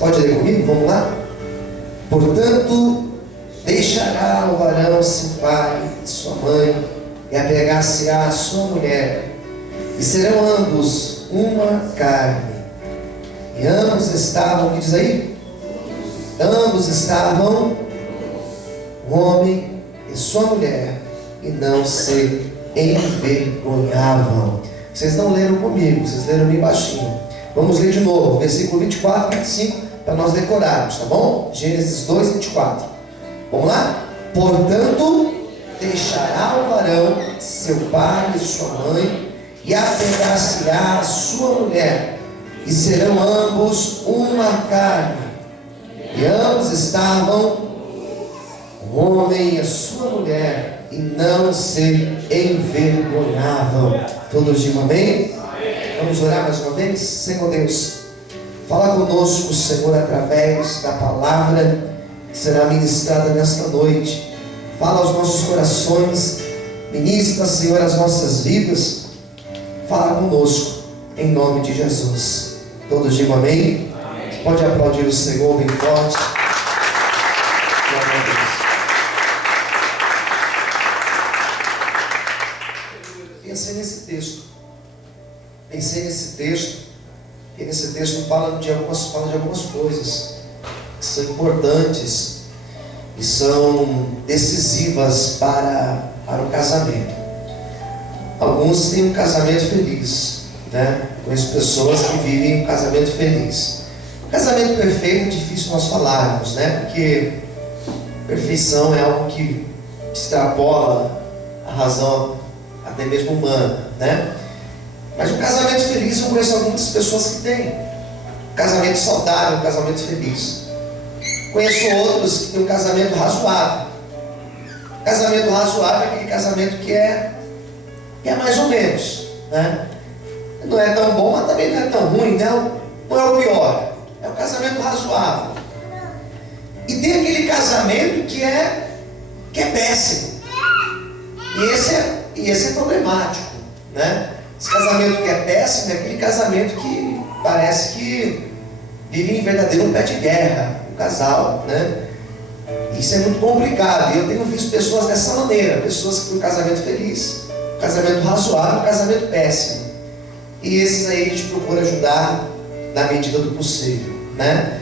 pode ler comigo? Vamos lá? Portanto, deixará o varão seu pai e sua mãe, e apegar-se-á à sua mulher, e serão ambos uma carne. E ambos estavam, o que diz aí? Ambos estavam, o homem e sua mulher, e não se envergonhavam. Vocês não leram comigo, vocês leram bem baixinho. Vamos ler de novo, versículo 24 e 25, para nós decorarmos, tá bom? Gênesis 2, 24. Vamos lá? Portanto, deixará o varão seu pai e sua mãe, e apegar-se-á à sua mulher, e serão ambos uma carne. E ambos estavam, o homem e a sua mulher, e não se envergonhavam. Todos digam amém? Vamos orar mais uma vez? Senhor Deus, fala conosco, Senhor, através da palavra que será ministrada nesta noite. Fala aos nossos corações, ministra, Senhor, as nossas vidas. Fala conosco, em nome de Jesus. Todos digam amém? Amém. Pode aplaudir o Senhor bem forte. Pensei nesse texto. E nesse texto fala de algumas coisas que são importantes e são decisivas para o casamento. Alguns têm um casamento feliz, né? Conheço pessoas que vivem um casamento feliz. O casamento perfeito é difícil nós falarmos, né? Porque perfeição é algo que extrapola a razão até mesmo humana, né? Mas um casamento feliz, eu conheço algumas pessoas que têm. Um casamento saudável, um casamento feliz. Conheço outros que têm um casamento razoável. Casamento razoável é aquele casamento que é mais ou menos, né? Não é tão bom, mas também não é tão ruim, né? Não é o pior. É um casamento razoável. E tem aquele casamento que é péssimo. E esse é problemático, né? Esse casamento que é péssimo é aquele casamento que parece que vive em verdadeiro pé de guerra, o casal, né? Isso é muito complicado. E eu tenho visto pessoas dessa maneira, pessoas que têm um casamento feliz, um casamento razoável, um casamento péssimo. E esses aí a gente procura ajudar na medida do possível, né?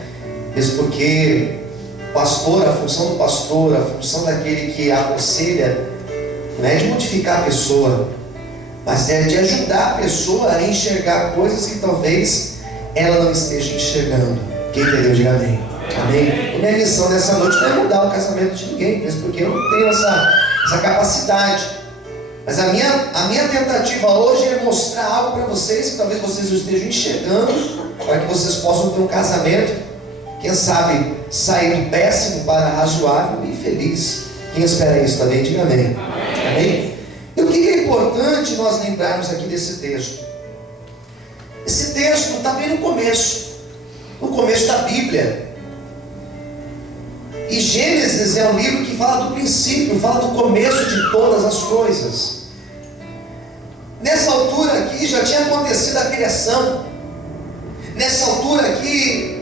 Mesmo porque pastor, a função do pastor, a função daquele que aconselha, não é de modificar a pessoa, mas é de ajudar a pessoa a enxergar coisas que talvez ela não esteja enxergando. Quem entendeu, diga amém. Amém? A minha missão nessa noite não é mudar o casamento de ninguém, mesmo porque eu não tenho essa capacidade. Mas a minha tentativa hoje é mostrar algo para vocês que talvez vocês não estejam enxergando, para que vocês possam ter um casamento, quem sabe, sair do péssimo para razoável e feliz. Quem espera isso também, diga amém. Amém? E o que é importante nós lembrarmos aqui desse texto? Esse texto está bem no começo da Bíblia. E Gênesis é um livro que fala do princípio, fala do começo de todas as coisas. Nessa altura aqui já tinha acontecido a criação. Nessa altura aqui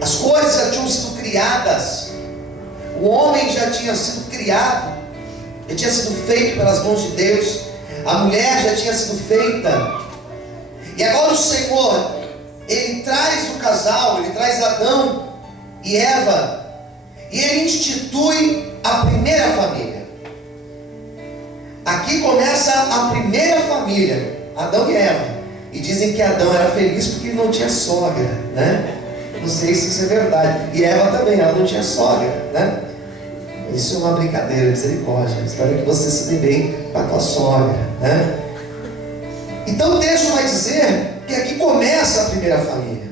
as coisas já tinham sido criadas. O homem já tinha sido criado, já tinha sido feito pelas mãos de Deus. A mulher já tinha sido feita. E agora o Senhor, Ele traz o casal, Ele traz Adão e Eva, e Ele institui a primeira família. Aqui começa a primeira família, Adão e Eva. E dizem que Adão era feliz porque ele não tinha sogra, né? Não sei se isso é verdade. E Eva também, ela não tinha sogra, né? Isso é uma brincadeira, misericórdia. Espero que você se dê bem com a tua sogra, né? Então o texto vai dizer que aqui começa a primeira família.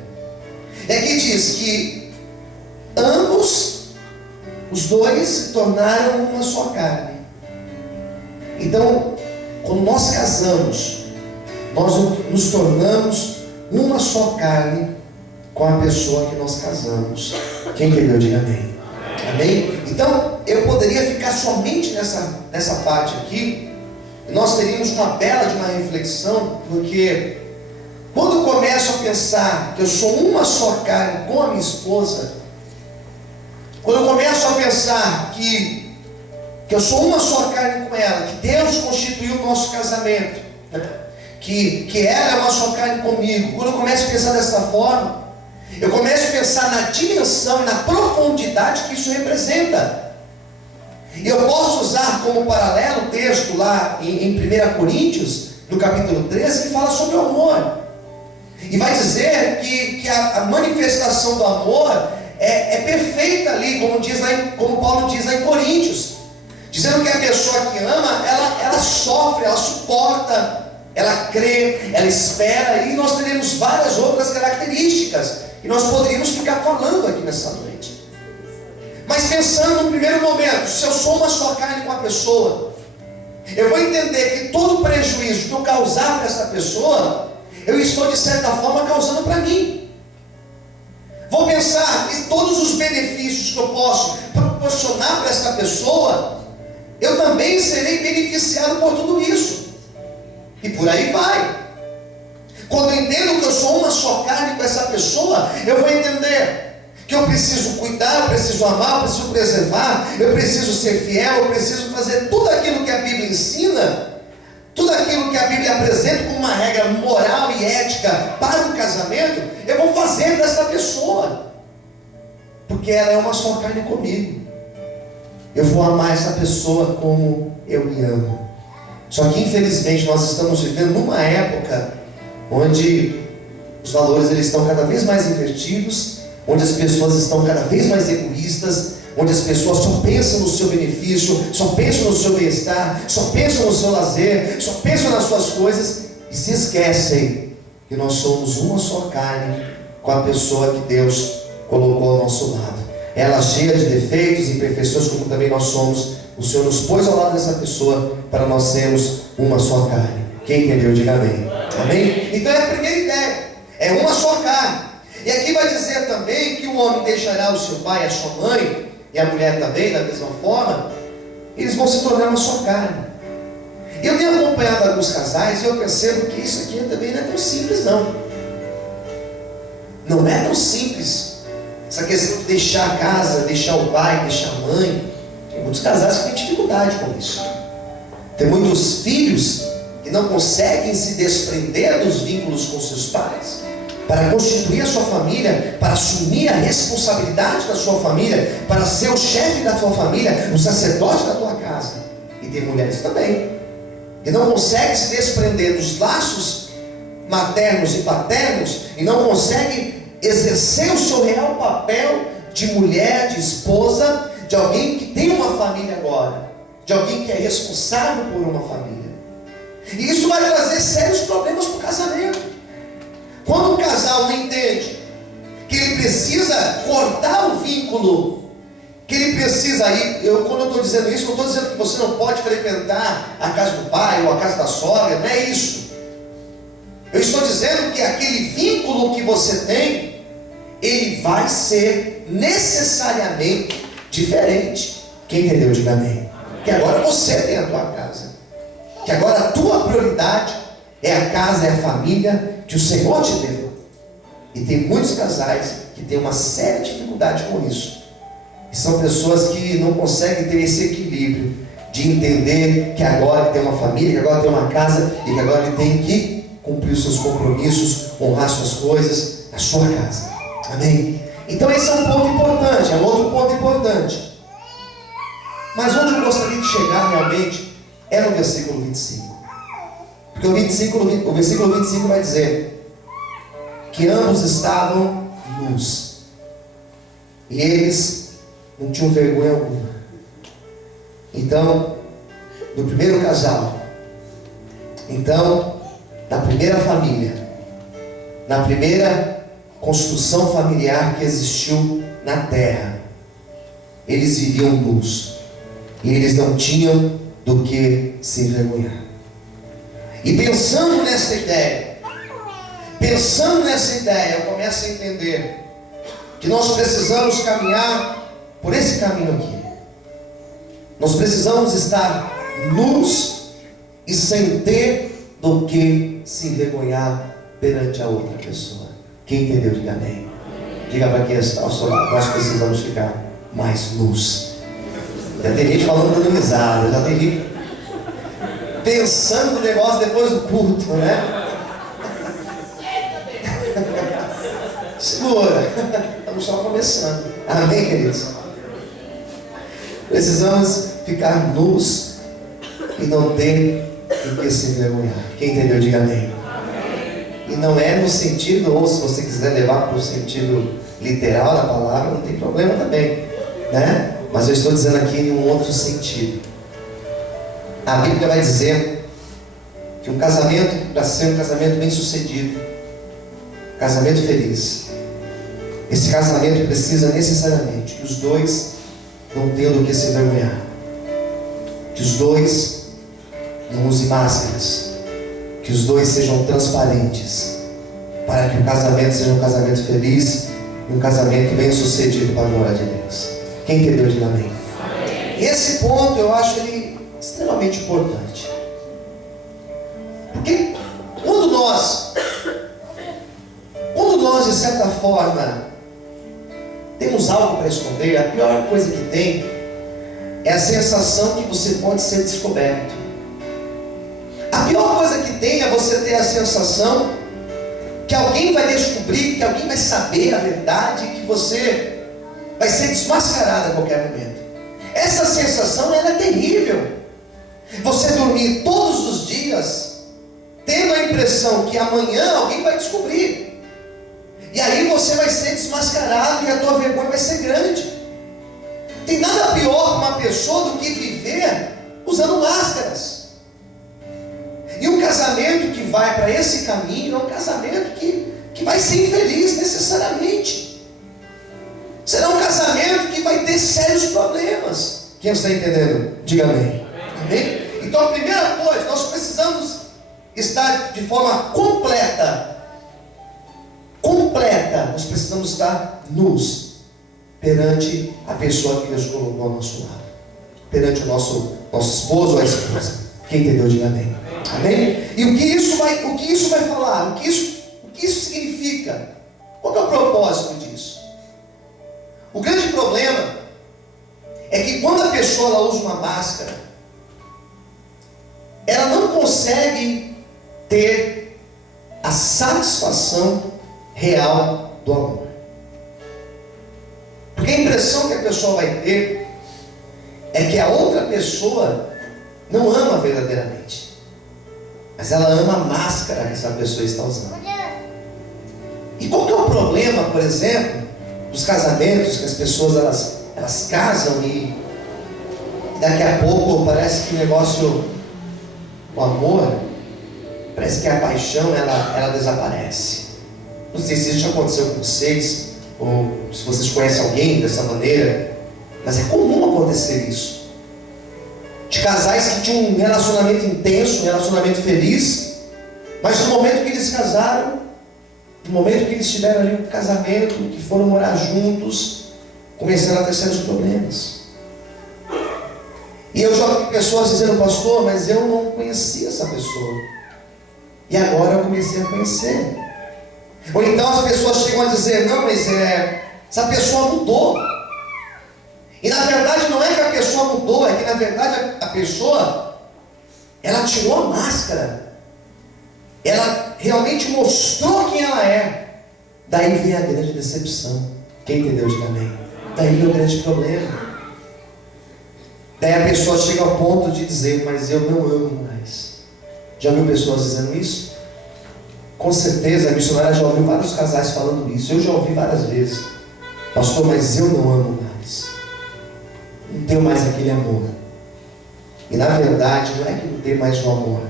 E aqui diz que ambos, os dois, se tornaram uma só carne. Então, quando nós casamos, nós nos tornamos uma só carne com a pessoa que nós casamos. Quem entendeu, diga amém. Amém? Então, eu poderia ficar somente nessa parte aqui, e nós teríamos uma bela de uma reflexão, porque Quando eu começo a pensar que eu sou uma só carne com a minha esposa, quando eu começo a pensar que eu sou uma só carne com ela, que Deus constituiu o nosso casamento, que ela é uma só carne comigo, quando eu começo a pensar dessa forma, eu começo a pensar na dimensão e na profundidade que isso representa. E eu posso usar como paralelo o texto lá em 1 Coríntios, no capítulo 13, que fala sobre o amor. E vai dizer que a manifestação do amor é perfeita ali, como Paulo diz lá em Coríntios, dizendo que a pessoa que ama, ela sofre, ela suporta, ela crê, ela espera, e nós teremos várias outras características que nós poderíamos ficar falando aqui nessa noite. Mas pensando no primeiro momento, se eu sou uma só carne com a pessoa, eu vou entender que todo prejuízo que eu causar para essa pessoa, eu estou de certa forma causando para mim. Vou pensar que todos os benefícios que eu posso proporcionar para essa pessoa, eu também serei beneficiado por tudo isso. E por aí vai. Quando eu entendo que eu sou uma só carne com essa pessoa, eu vou entender que eu preciso cuidar, eu preciso amar, eu preciso preservar, eu preciso ser fiel, eu preciso fazer tudo aquilo que a Bíblia ensina, tudo aquilo que a Bíblia apresenta como uma regra moral e ética para o casamento, eu vou fazer dessa pessoa, porque ela é uma só carne comigo. Eu vou amar essa pessoa como eu me amo. Só que infelizmente nós estamos vivendo numa época onde os valores eles estão cada vez mais invertidos, onde as pessoas estão cada vez mais egoístas, onde as pessoas só pensam no seu benefício, só pensam no seu bem-estar, só pensam no seu lazer, só pensam nas suas coisas e se esquecem que nós somos uma só carne com a pessoa que Deus colocou ao nosso lado. Ela cheia de defeitos e imperfeições, como também nós somos. O Senhor nos pôs ao lado dessa pessoa para nós sermos uma só carne. Quem entendeu, diga amém. Amém? Então é a primeira ideia, é uma só carne. E aqui vai dizer também que o homem deixará o seu pai e a sua mãe, e a mulher também, da mesma forma, eles vão se tornar uma só carne. Eu tenho acompanhado alguns casais e eu percebo que isso aqui também não é tão simples não. Não é tão simples. Essa questão de deixar a casa, deixar o pai, deixar a mãe. Tem muitos casais que têm dificuldade com isso. Tem muitos filhos que não conseguem se desprender dos vínculos com seus pais, para constituir a sua família, para assumir a responsabilidade da sua família, para ser o chefe da sua família, o sacerdote da tua casa. E tem mulheres também que não conseguem se desprender dos laços maternos e paternos e não conseguem exercer o seu real papel de mulher, de esposa, de alguém que tem uma família agora, de alguém que é responsável por uma família. E isso vai trazer sérios problemas para o casamento. Quando um casal não entende que ele precisa cortar o vínculo, que ele precisa ir, quando eu estou dizendo isso, não estou dizendo que você não pode frequentar a casa do pai ou a casa da sogra, não é isso. Eu estou dizendo que aquele vínculo que você tem, ele vai ser necessariamente diferente. Quem entendeu, diga amém. Que agora você tem a tua casa, que agora a tua prioridade é a casa, é a família que o Senhor te deu. E tem muitos casais que têm uma séria dificuldade com isso. E são pessoas que não conseguem ter esse equilíbrio de entender que agora tem uma família, que agora tem uma casa e que agora ele tem que cumprir os seus compromissos, honrar suas coisas, a sua casa. Amém? Então esse é um ponto importante, é um outro ponto importante. Mas onde eu gostaria de chegar realmente é no versículo 25. Porque o versículo 25 vai dizer que ambos estavam nus. E eles não tinham vergonha alguma. Então, no primeiro casal, então, na primeira família, na primeira construção familiar que existiu na terra, eles viviam nus. E eles não tinham do que se envergonhar. E pensando nessa ideia, eu começo a entender que nós precisamos caminhar por esse caminho aqui. Nós precisamos estar nus e sem ter do que se envergonhar perante a outra pessoa. Quem entendeu, diga amém. Diga para quem está ao seu lado: nós precisamos ficar mais nus. Já tem gente falando dando risada, já tem gente pensando no negócio depois do culto, né? Segura, estamos só começando. Amém, queridos? Precisamos ficar nus e não ter em que se envergonhar. Quem entendeu, diga amém. E não é no sentido, ou se você quiser levar para o sentido literal da palavra, não tem problema também, né? Mas eu estou dizendo aqui em um outro sentido. A Bíblia vai dizer que um casamento, para ser um casamento bem sucedido, casamento feliz, esse casamento precisa necessariamente que os dois não tenham do que se envergonhar, que os dois não usem máscaras, que os dois sejam transparentes, para que o casamento seja um casamento feliz e um casamento bem sucedido para a glória de Deus. Quem entendeu, diga amém. Esse ponto eu acho ele extremamente importante, porque quando nós de certa forma temos algo para esconder, a pior coisa que tem é a sensação que você pode ser descoberto. A pior coisa que tem é você ter a sensação que alguém vai descobrir, que alguém vai saber a verdade, que você vai ser desmascarado a qualquer momento. Essa sensação ela é terrível. Você dormir todos os dias tendo a impressão que amanhã alguém vai descobrir. E aí você vai ser desmascarado e a tua vergonha vai ser grande. Tem nada pior para uma pessoa do que viver usando máscaras. E um casamento que vai para esse caminho é um casamento que vai ser infeliz necessariamente. Será um casamento que vai ter sérios problemas. Quem está entendendo? Diga amém. Amém? Então a primeira coisa, nós precisamos estar de forma completa, nós precisamos estar nus perante a pessoa que Deus colocou ao nosso lado, perante o nosso esposo ou a esposa. Quem entendeu, diga amém. Amém? E o que isso vai falar? O que isso significa? Qual é o propósito disso? O grande problema é que quando a pessoa ela usa uma máscara, ela não consegue ter a satisfação real do amor. Porque a impressão que a pessoa vai ter é que a outra pessoa não ama verdadeiramente, mas ela ama a máscara que essa pessoa está usando. E qual que é o problema, por exemplo, dos casamentos, que as pessoas elas casam e daqui a pouco parece que o negócio, o amor, parece que a paixão ela desaparece. Não sei se isso já aconteceu com vocês, ou se vocês conhecem alguém dessa maneira, mas é comum acontecer isso. De casais que tinham um relacionamento intenso, um relacionamento feliz, mas no momento que eles casaram, no momento que eles tiveram ali um casamento, que foram morar juntos, começaram a ter sérios problemas. E eu já vi pessoas dizendo: pastor, mas eu não conhecia essa pessoa, e agora eu comecei a conhecer. Ou então as pessoas chegam a dizer: não, mas essa pessoa mudou. E na verdade não é que a pessoa mudou, é que na verdade a pessoa, ela tirou a máscara, ela realmente mostrou quem ela é. Daí vem a grande decepção. Quem entendeu, diga amém. Daí vem o grande problema. Daí a pessoa chega ao ponto de dizer: mas eu não amo mais. Já viu pessoas dizendo isso? Com certeza a missionária já ouviu vários casais falando isso. Eu já ouvi várias vezes: pastor, mas eu não amo mais, não tenho mais aquele amor. E na verdade não é que não tem mais o amor,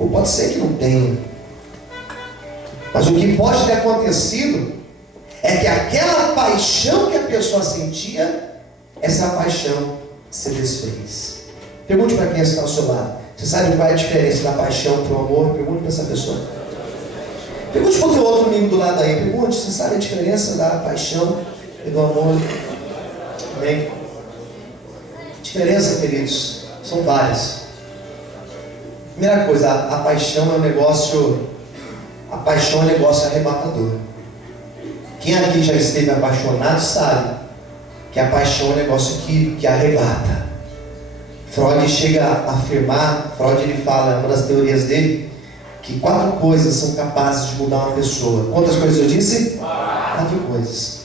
ou pode ser que não tenha, mas o que pode ter acontecido é que aquela paixão que a pessoa sentia, essa paixão se desfez. Pergunte para quem está ao seu lado: você sabe qual é a diferença da paixão para o amor? Pergunte para essa pessoa. Pergunte para o teu outro amigo do lado aí. Pergunte: você sabe a diferença da paixão e do amor? Amém? Diferença, queridos, são várias. Primeira coisa, a paixão é um negócio A paixão é um negócio arrebatador. Quem aqui já esteve apaixonado sabe que a paixão é um negócio que arrebata. Freud chega a afirmar, Freud ele fala, uma das teorias dele, que 4 coisas são capazes de mudar uma pessoa. Quantas coisas eu disse? 4 coisas.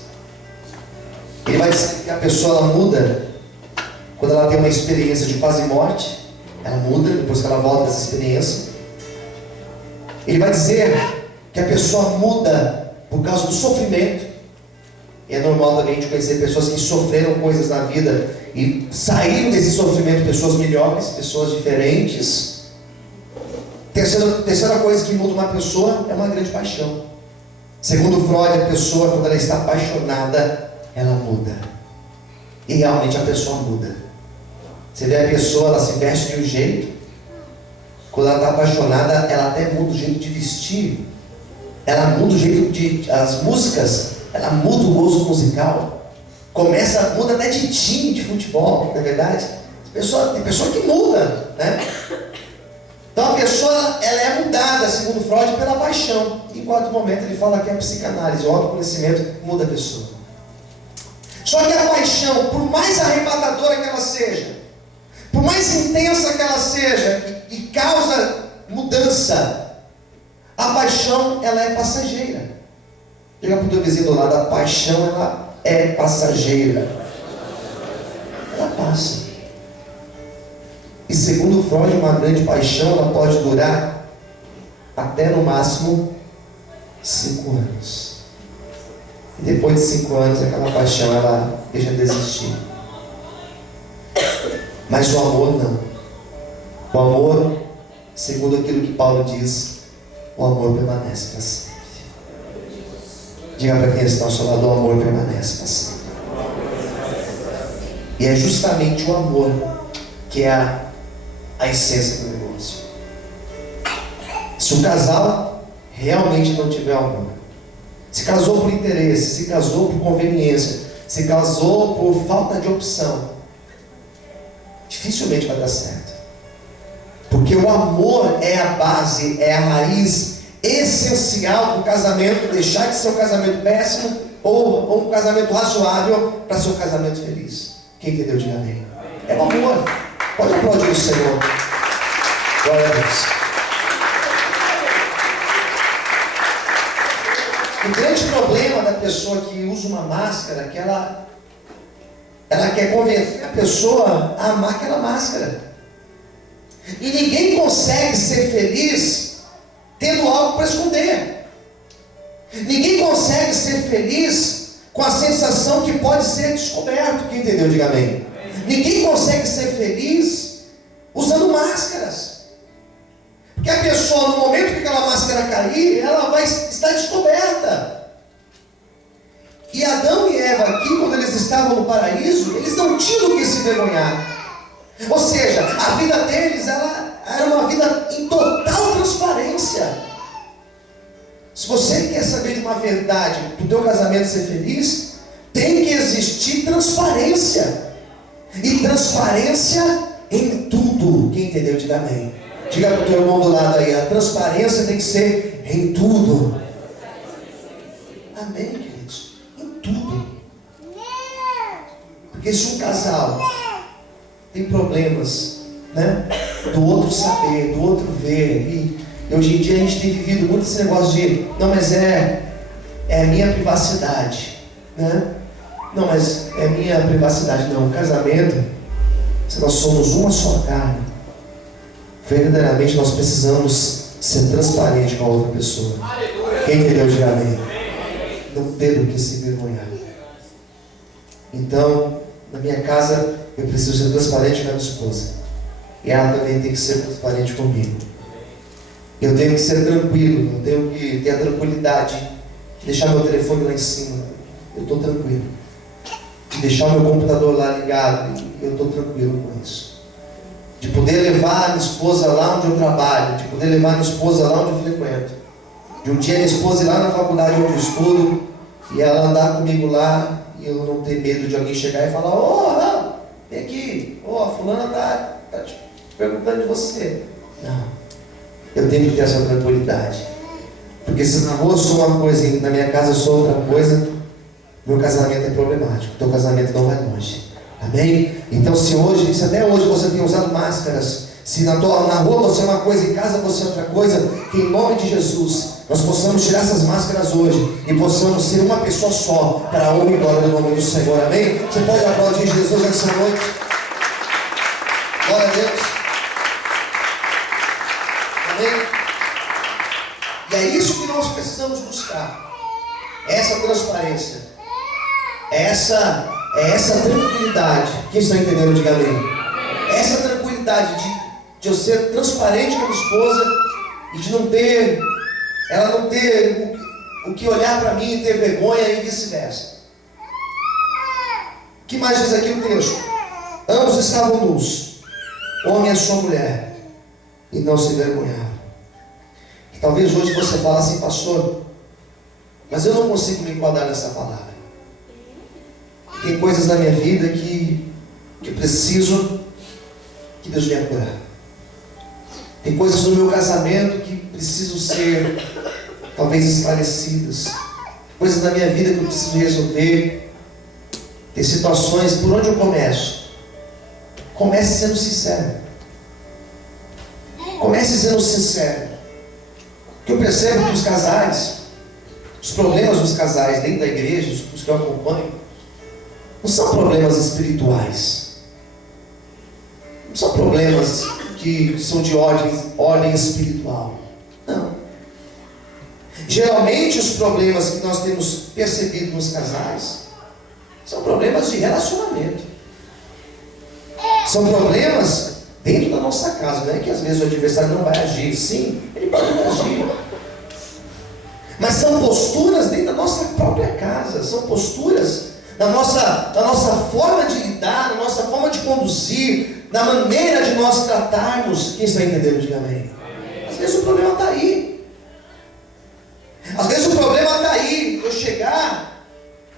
Ele vai dizer que a pessoa ela muda quando ela tem uma experiência de quase morte. Ela muda depois que ela volta dessa experiência. Ele vai dizer que a pessoa muda por causa do sofrimento. E é normal também a gente conhecer pessoas que sofreram coisas na vida e saíram desse sofrimento, pessoas melhores, pessoas diferentes. Terceira coisa que muda uma pessoa é uma grande paixão. Segundo Freud, a pessoa, quando ela está apaixonada, ela muda. E realmente a pessoa muda. Você vê a pessoa, ela se veste de um jeito. Quando ela está apaixonada, ela até muda o jeito de vestir. Ela muda o jeito de... As músicas, ela muda o gosto musical. Muda até de time de futebol, não é verdade? Tem pessoa que muda, né? Então a pessoa, ela é mudada, segundo Freud, pela paixão. Em quarto momento ele fala que a psicanálise, o autoconhecimento, muda a pessoa. Só que a paixão, por mais arrebatadora que ela seja, por mais intensa que ela seja, e causa mudança, a paixão, ela é passageira. Diga para o teu vizinho do lado, a paixão, ela é passageira. Ela passa. E segundo Freud, uma grande paixão, ela pode durar até no máximo 5 anos. E depois de 5 anos, aquela paixão, ela deixa de existir. Mas o amor não. O amor, segundo aquilo que Paulo diz, o amor permanece para sempre. Diga para quem está ao seu lado, o amor permanece para sempre. E é justamente o amor que é a essência do negócio. Se o casal realmente não tiver amor, se casou por interesse, se casou por conveniência, se casou por falta de opção, dificilmente vai dar certo. Porque o amor é a base, é a raiz essencial do casamento, deixar de ser um casamento péssimo ou um casamento razoável para ser um casamento feliz. Quem entendeu, diga amém. É o amor. Pode aplaudir o Senhor. Glória a Deus. O grande problema da pessoa que usa uma máscara é que ela quer convencer a pessoa a amar aquela máscara. E ninguém consegue ser feliz tendo algo para esconder. Ninguém consegue ser feliz com a sensação que pode ser descoberto. Quem entendeu, diga amém. Ninguém consegue ser feliz usando máscaras. Porque a pessoa, no momento que aquela máscara cair, ela vai estar descoberta. E Adão e Eva aqui, quando eles estavam no paraíso, eles não tinham o que se envergonhar. Ou seja, a vida deles era uma vida em total transparência. Se você quer saber de uma verdade para o teu casamento ser feliz, tem que existir transparência. E transparência em tudo. Quem entendeu, diga amém. Diga para o teu irmão do lado aí, a transparência tem que ser em tudo. Amém, queridos? Em tudo. Porque se um casal tem problemas, né, do outro saber, do outro ver, e hoje em dia a gente tem vivido muito esse negócio de, não, mas é a minha privacidade, né? Não, mas é minha privacidade. Não, o casamento, se nós somos uma só carne, verdadeiramente nós precisamos ser transparente com a outra pessoa. Quem entendeu, diga amém. Não ter do que se envergonhar. Então, na minha casa, eu preciso ser transparente com a minha esposa. E ela também tem que ser transparente comigo. Eu tenho que ser tranquilo, eu tenho que ter a tranquilidade de deixar meu telefone lá em cima. Eu estou tranquilo. De deixar o meu computador lá ligado. Eu estou tranquilo com isso. De poder levar a minha esposa lá onde eu trabalho. De poder levar a minha esposa lá onde eu frequento. De um dia a minha esposa ir lá na faculdade onde eu estudo e ela andar comigo lá e eu não ter medo de alguém chegar e falar: ô, vem aqui, a fulana está te perguntando de você. Não. Eu tenho que ter essa tranquilidade. Porque se na rua eu sou uma coisa e na minha casa eu sou outra coisa, meu casamento é problemático, teu casamento não vai longe. Amém? Então se até hoje você tem usado máscaras, se na rua você é uma coisa, em casa você é outra coisa, que em nome de Jesus nós possamos tirar essas máscaras hoje e possamos ser uma pessoa só, para a honra e glória do nome do Senhor. Amém? Você pode aplaudir Jesus nessa noite? Glória a Deus. Amém? E é isso que nós precisamos buscar. Essa transparência. Essa tranquilidade. Quem está entendendo, diga amém. Essa tranquilidade de eu ser transparente com a minha esposa e de ela não ter o que olhar para mim e ter vergonha e vice-versa. O que mais diz aqui o texto? Ambos estavam nus, homem e a sua mulher, e não se envergonhavam. E talvez hoje você fale assim, pastor, mas eu não consigo me enquadrar nessa palavra. Tem coisas na minha vida que preciso que Deus venha curar. Tem coisas no meu casamento que precisam ser talvez esclarecidas. Coisas na minha vida que eu preciso resolver. Tem situações, por onde eu começo? Comece sendo sincero. Comece sendo sincero. Porque eu percebo que os casais, os problemas dos casais dentro da igreja, os que eu acompanho, não são problemas espirituais. Não são problemas que são de ordem espiritual. Não. Geralmente os problemas que nós temos percebido nos casais são problemas de relacionamento. São problemas dentro da nossa casa. Não é que às vezes o adversário não vai agir. Sim, ele pode agir. Mas são posturas dentro da nossa própria casa. São posturas na nossa forma de lidar, na nossa forma de conduzir, na maneira de nós tratarmos. Quem está entendendo, diga amém. Às vezes o problema está aí. Às vezes o problema está aí. Eu chegar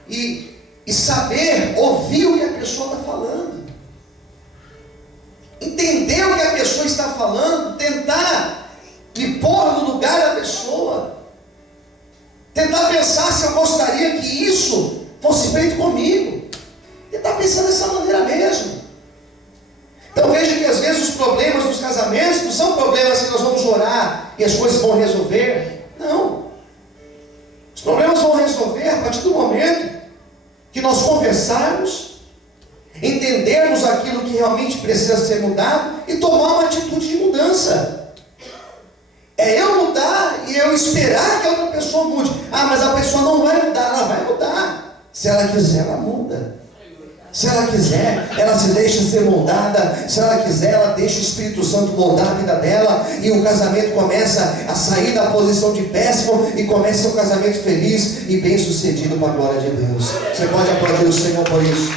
e saber ouvir o que a pessoa está falando, entender o que a pessoa está falando, tentar me pôr no lugar da pessoa, tentar pensar se eu gostaria que isso fosse feito comigo, tentar pensar dessa maneira mesmo. Então veja que às vezes os problemas dos casamentos não são problemas que nós vamos orar e as coisas vão resolver. Não. Os problemas vão resolver a partir do momento que nós conversarmos, entendermos aquilo que realmente precisa ser mudado e tomar uma atitude de mudança. É eu mudar e eu esperar que a outra pessoa mude. Ah, mas a pessoa não vai mudar. Ela vai mudar. Se ela quiser, ela muda. Se ela quiser, ela se deixa ser moldada. Se ela quiser, ela deixa o Espírito Santo moldar a vida dela. E o casamento começa a sair da posição de péssimo e começa um casamento feliz e bem sucedido para a glória de Deus. Você pode aplaudir o Senhor por isso.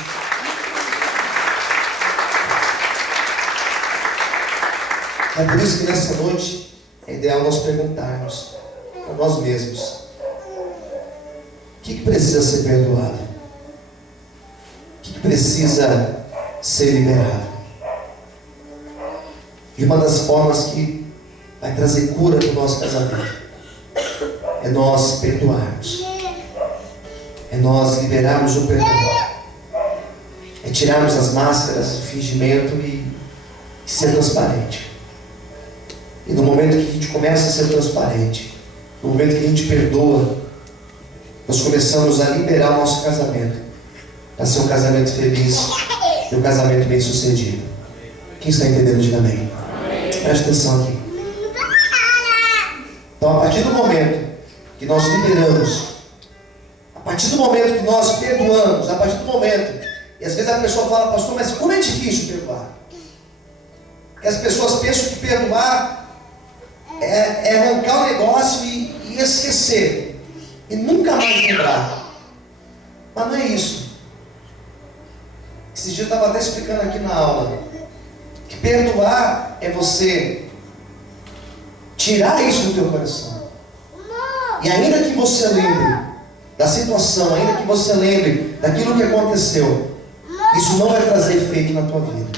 É por isso que nessa noite é ideal nós perguntarmos a nós mesmos: o que precisa ser perdoado? O que precisa ser liberado? E uma das formas que vai trazer cura para o nosso casamento é nós perdoarmos, é nós liberarmos o perdão, é tirarmos as máscaras, o fingimento e ser transparente. E no momento que a gente começa a ser transparente, no momento que a gente perdoa, nós começamos a liberar o nosso casamento para ser um casamento feliz e um casamento bem sucedido. Quem está entendendo, diga amém. Preste atenção aqui. Então, a partir do momento que nós liberamos, a partir do momento que nós perdoamos, a partir do momento, e às vezes a pessoa fala: pastor, mas como é difícil perdoar? Porque as pessoas pensam que perdoar é arrancar o negócio e esquecer, e nunca mais lembrar. Mas não é isso. Esse dia eu estava até explicando aqui na aula que perdoar é você tirar isso do teu coração. E ainda que você lembre da situação, ainda que você lembre daquilo que aconteceu, isso não vai trazer efeito na tua vida,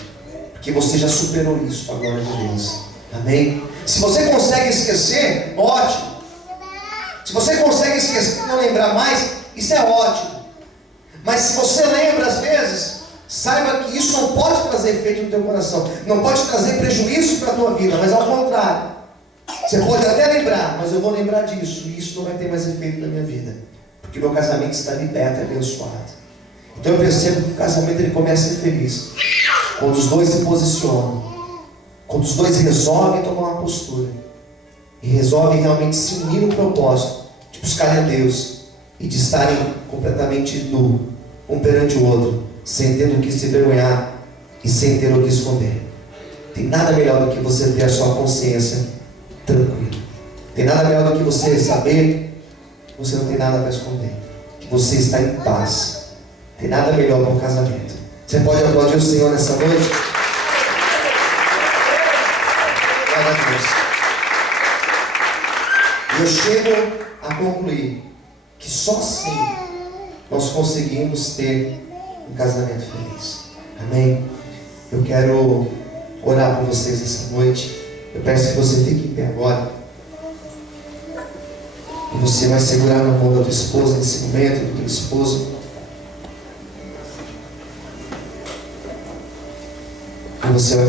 porque você já superou isso para a glória de Deus. Amém? Se você consegue esquecer, ótimo. Se você consegue esquecer e não lembrar mais, isso é ótimo. Mas se você lembra às vezes, saiba que isso não pode trazer efeito no teu coração, não pode trazer prejuízo para a tua vida, mas ao contrário. Você pode até lembrar, mas eu vou lembrar disso, e isso não vai ter mais efeito na minha vida, porque meu casamento está liberto e abençoado. Então eu percebo que o casamento ele começa a ser feliz quando os dois se posicionam, quando os dois resolvem tomar uma postura e resolvem realmente se unir no propósito de buscar a Deus e de estarem completamente nu, um perante o outro, sem ter o que se envergonhar e sem ter o que esconder. Tem nada melhor do que você ter a sua consciência tranquila. Tem nada melhor do que você saber que você não tem nada para esconder, que você está em paz. Tem nada melhor para um casamento. Você pode aplaudir o Senhor nessa noite? Glória a Deus. E eu chego a concluir que só assim nós conseguimos ter um casamento feliz. Amém? Eu quero orar por vocês essa noite. Eu peço que você fique em pé agora. E você vai segurar na mão da tua esposa nesse momento, do teu esposo. E você vai